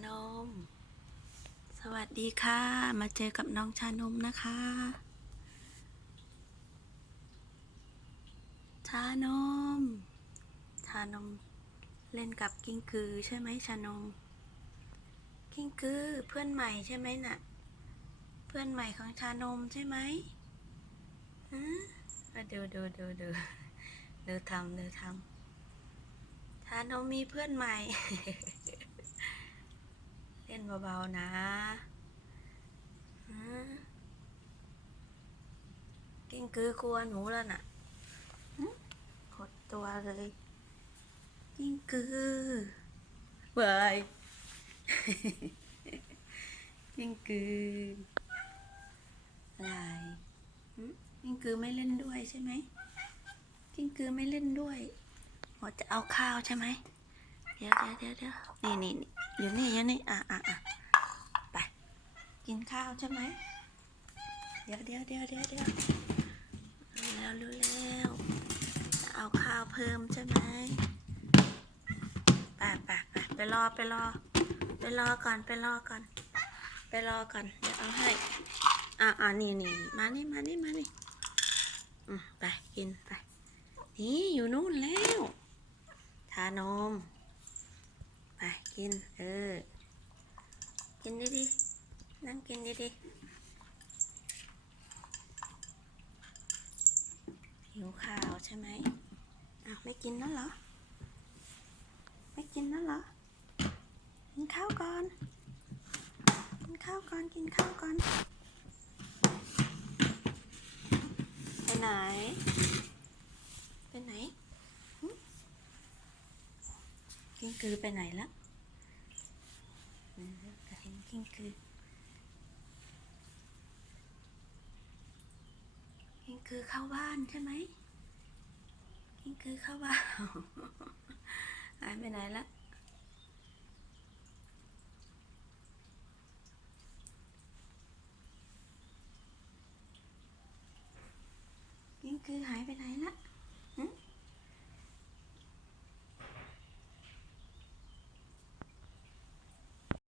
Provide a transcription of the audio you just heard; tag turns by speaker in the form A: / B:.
A: านม สวัสดีค่ะ มาเจอกับน้องชานมนะคะ ชานม ชานม เล่นกับกิ้งกือใช่ไหมชานม กิ้งกือเพื่อนใหม่ใช่ไหมน่ะ เพื่อนใหม่ของชานมใช่ไหมฮะอะเดี๋ยวเดี๋ยวเดี๋ยวเดี๋ยวเดี๋ยวทำเดี๋ยวทำชานมมีเพื่อนใหม่ เล่นเบาๆนะฮะกิ้งกือกลัวหนูแล้วน่ะหึขดตัวเลยกิ้งกือเว้ยกิ้งกืออะไรกิ้งกือไม่เล่นด้วยใช่ไหมกิ้งกือไม่เล่นด้วยอ๋อจะเอาข้าวใช่ไหม เดี๋ยวเดี๋ยวเดี๋ยวเดี๋ยวนี่นี่นี่อยู่นี่อยู่นี่อะอะอะไป กินข้าวใช่ไหมเดี๋ยวเดี๋ยวเดี๋ยวเดี๋ยวเดี๋ยวแล้วรู้แล้วเอาข้าวเพิ่มใช่ไหมไปไปไปไปรอไปรอ ไปรอก่อนไปรอก่อน ไปรอก่อนเดี๋ยวเอาให้อ่าอ่านี่นี่มานี่มานี่มานี่อืมไปกินไปนี่อยู่นู่นแล้วทานม กิน เออ กินดีๆนั่งกินดีๆหิวข้าวใช่ไหมอ้าวไม่กินนั่นเหรอ ไม่กินนั่นเหรอ กินข้าวก่อน กินข้าวก่อน กินข้าวก่อน ไปไหน ไปไหนกิ้งกือไปไหนละ กระเห็นกิ้งกือกิ้งกือเข้าบ้านใช่ไหมกิ้งกือเข้าบ้านหายไปไหนละกิ้งกือหายไปไหนละ